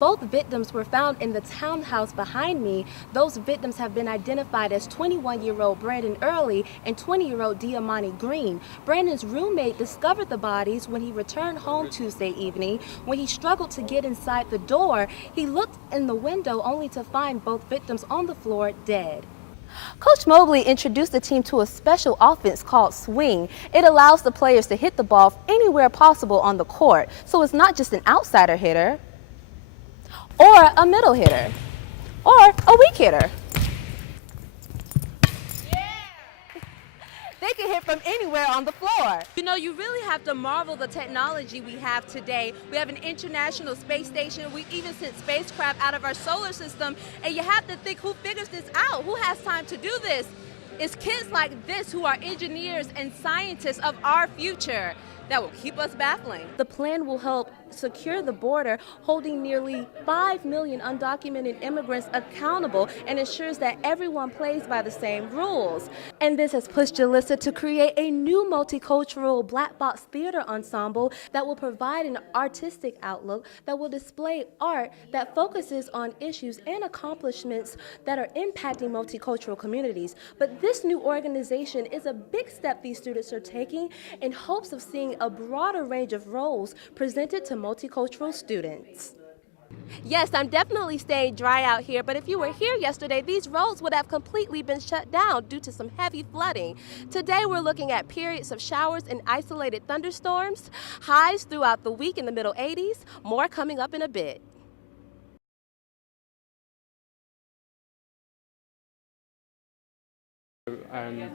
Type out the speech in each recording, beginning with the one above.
Both victims were found in the townhouse behind me. Those victims have been identified as 21-year-old Brandon Early and 20-year-old Diamante Green. Brandon's roommate discovered the bodies when he returned home Tuesday evening. When he struggled to get inside the door, he looked in the window only to find both victims on the floor dead. Coach Mobley introduced the team to a special offense called swing. It allows the players to hit the ball anywhere possible on the court, so it's not just an outsider hitter, or a middle hitter, or a weak hitter. They can hit from anywhere on the floor. You know, you really have to marvel the technology we have today. We have an international space station. We even sent spacecraft out of our solar system. And you have to think, who figures this out? Who has time to do this? It's kids like this who are engineers and scientists of our future that will keep us baffling. The plan will help secure the border, holding nearly 5 million undocumented immigrants accountable, and ensures that everyone plays by the same rules. And this has pushed Jalissa to create a new multicultural black box theater ensemble that will provide an artistic outlook that will display art that focuses on issues and accomplishments that are impacting multicultural communities. But this new organization is a big step these students are taking in hopes of seeing a broader range of roles presented to multicultural students. Yes, I'm definitely staying dry out here, but if you were here yesterday, these roads would have completely been shut down due to some heavy flooding. Today, we're looking at periods of showers and isolated thunderstorms, highs throughout the week in the middle 80s, more coming up in a bit. I'm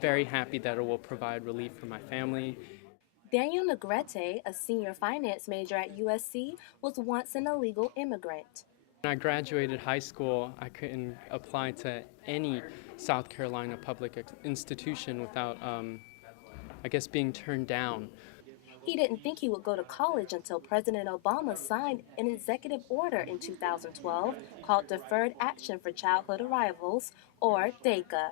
very happy that it will provide relief for my family. Daniel Negrete, a senior finance major at USC, was once an illegal immigrant. When I graduated high school, I couldn't apply to any South Carolina public institution without, I guess, being turned down. He didn't think he would go to college until President Obama signed an executive order in 2012 called Deferred Action for Childhood Arrivals, or DACA.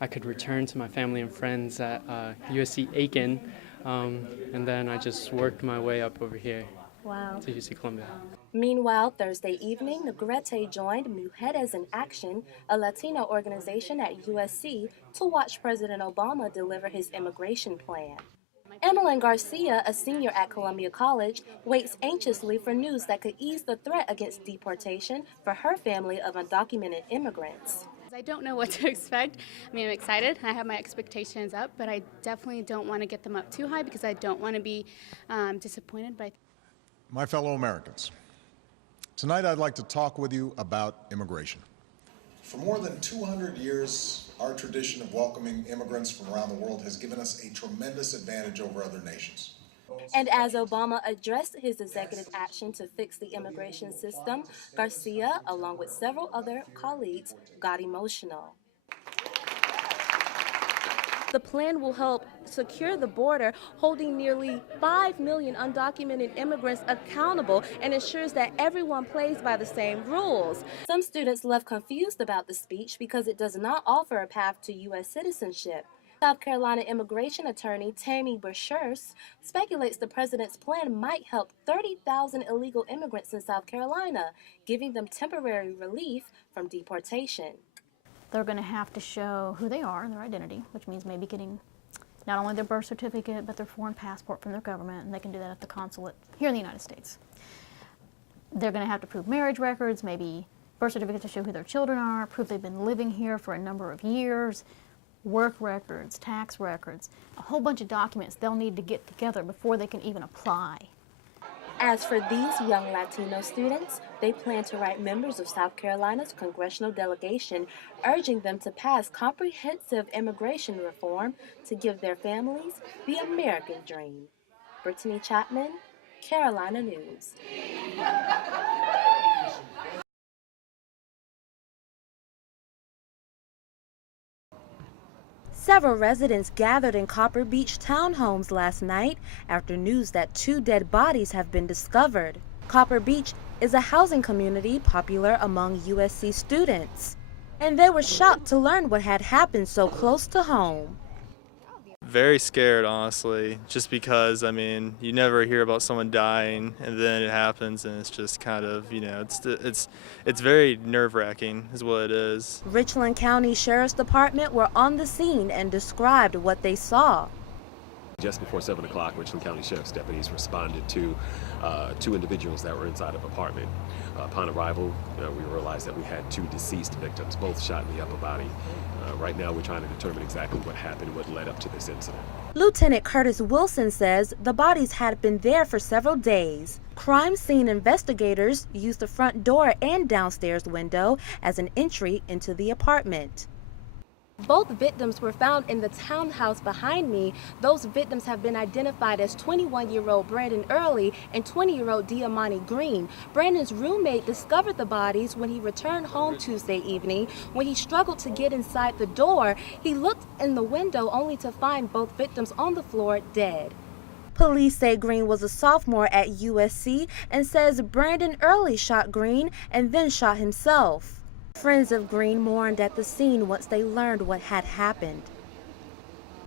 I could return to my family and friends at USC Aiken, and then I just worked my way up over here to UC Columbia. Meanwhile, Thursday evening, Negrete joined Mujeres in Action, a Latino organization at USC, to watch President Obama deliver his immigration plan. Emelin Garcia, a senior at Columbia College, waits anxiously for news that could ease the threat against deportation for her family of undocumented immigrants. I don't know what to expect. I mean, I'm excited. I have my expectations up, but I definitely don't want to get them up too high because I don't want to be disappointed by. My fellow Americans, tonight I'd like to talk with you about immigration. For more than 200 years, our tradition of welcoming immigrants from around the world has given us a tremendous advantage over other nations. And as Obama addressed his executive action to fix the immigration system, Garcia, along with several other colleagues, got emotional. The plan will help secure the border, holding nearly 5 million undocumented immigrants accountable, and ensures that everyone plays by the same rules. Some students left confused about the speech because it does not offer a path to U.S. citizenship. South Carolina immigration attorney Tammy Besherse speculates the president's plan might help 30,000 illegal immigrants in South Carolina, giving them temporary relief from deportation. They're going to have to show who they are and their identity, which means maybe getting not only their birth certificate, but their foreign passport from their government, and they can do that at the consulate here in the United States. They're going to have to prove marriage records, maybe birth certificates to show who their children are, prove they've been living here for a number of years, work records, tax records, a whole bunch of documents they'll need to get together before they can even apply. As for these young Latino students, they plan to write members of South Carolina's congressional delegation, urging them to pass comprehensive immigration reform to give their families the American dream. Brittaney Chatman, Carolina News. Several residents gathered in Copper Beach townhomes last night after news that 2 dead bodies have been discovered. Copper Beach is a housing community popular among USC students, and they were shocked to learn what had happened so close to home. Very scared, honestly, just because, I mean, you never hear about someone dying and then it happens and it's just kind of, you know, it's very nerve-wracking is what it is. Richland County Sheriff's Department were on the scene and described what they saw. Just before 7 o'clock, Richland County Sheriff's deputies responded to two individuals that were inside of an apartment. Upon arrival, we realized that we had 2 deceased victims, both shot in the upper body. Right now, we're trying to determine exactly what happened, what led up to this incident. Lieutenant Curtis Wilson says the bodies had been there for several days. Crime scene investigators used the front door and downstairs window as an entry into the apartment. Both victims were found in the townhouse behind me. Those victims have been identified as 21-year-old Brandon Early and 20-year-old Diamante Green. Brandon's roommate discovered the bodies when he returned home Tuesday evening. When he struggled to get inside the door, he looked in the window only to find both victims on the floor dead. Police say Green was a sophomore at USC and says Brandon Early shot Green and then shot himself. Friends of Green mourned at the scene once they learned what had happened.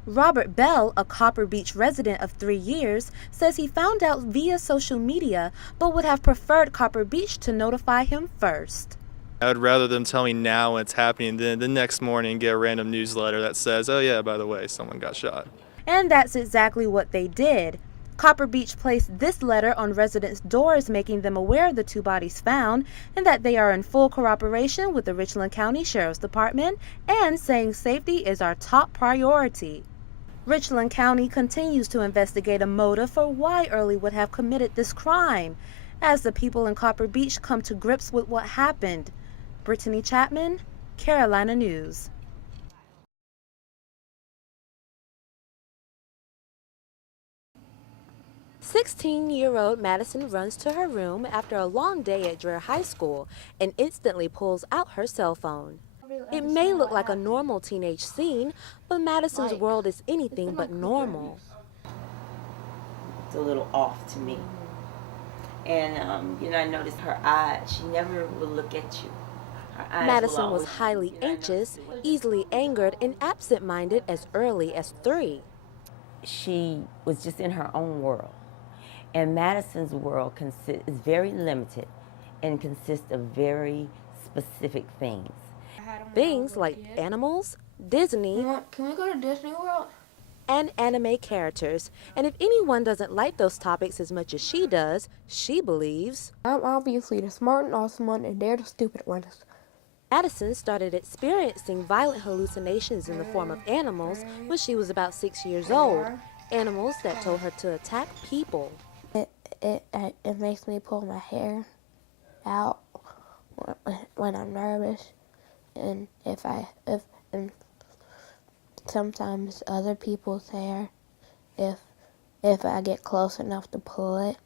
Robert Bell, a Copper Beach resident of 3 years, says he found out via social media but would have preferred Copper Beach to notify him first. I would rather them tell me now when it's happening than the next morning get a random newsletter that says, oh yeah, by the way, someone got shot. And that's exactly what they did. Copper Beach placed this letter on residents' doors, making them aware of the 2 bodies found and that they are in full cooperation with the Richland County Sheriff's Department and saying safety is our top priority. Richland County continues to investigate a motive for why Early would have committed this crime as the people in Copper Beach come to grips with what happened. Brittaney Chatman, Carolina News. 16-year-old Madison runs to her room after a long day at Dreher High School and instantly pulls out her cell phone. It may look like a normal teenage scene, but Madison's world is anything but normal. It's a little off to me. And, I noticed her eyes. She never will look at you. Madison was highly anxious, easily angered, and absent-minded as early as 3. She was just in her own world. And Madison's world is very limited and consists of very specific things. Things like animals, Disney, Can we go to Disney World? And anime characters. And if anyone doesn't like those topics as much as she does, she believes I'm obviously the smart and awesome one, and they're the stupid ones. Madison started experiencing violent hallucinations in the form of animals when she was about 6 years old. Animals that told her to attack people. It makes me pull my hair out when I'm nervous, and and sometimes other people's hair if I get close enough to pull it.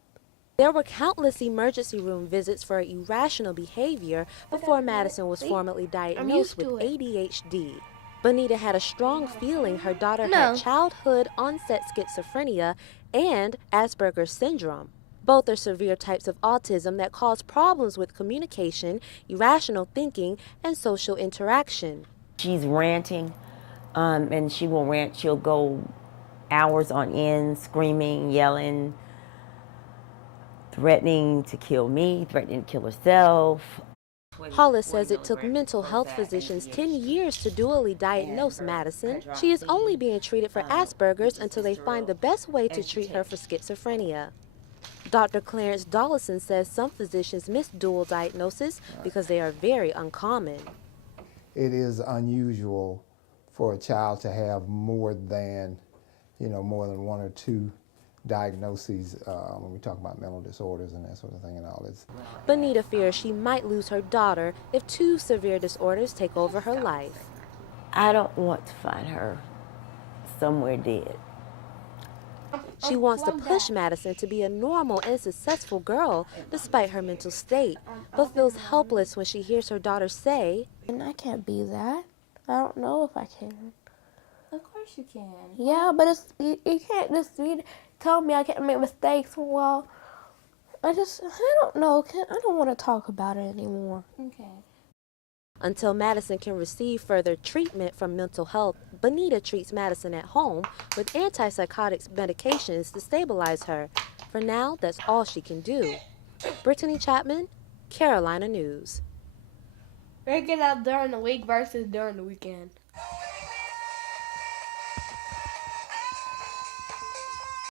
There were countless emergency room visits for irrational behavior before Madison was formally diagnosed with ADHD. Benita had a strong feeling her daughter had childhood onset schizophrenia and Asperger's syndrome. Both are severe types of autism that cause problems with communication, irrational thinking, and social interaction. She's ranting, and she will rant. She'll go hours on end, screaming, yelling, threatening to kill me, threatening to kill herself. Hollis says it took mental health physicians 10 years to dually diagnose Madison. She is only being treated for Asperger's until they find the best way to treat her for schizophrenia. Dr. Clarence Dollison says some physicians miss dual diagnosis because they are very uncommon. It is unusual for a child to have more than 1 or 2 diagnoses when we talk about mental disorders and that sort of thing and all this. Benita fears she might lose her daughter if 2 severe disorders take over her life. I don't want to find her somewhere dead. She wants to push Madison to be a normal and successful girl despite her mental state, but feels helpless when she hears her daughter say, And I can't be that. I don't know if I can. Of course you can. Yeah, but you can't just tell me I can't make mistakes. Well, I don't know. I don't want to talk about it anymore. Okay. Until Madison can receive further treatment for mental health, Benita treats Madison at home with antipsychotic medications to stabilize her. For now, that's all she can do. Brittaney Chatman, Carolina News. Break it out during the week versus during the weekend.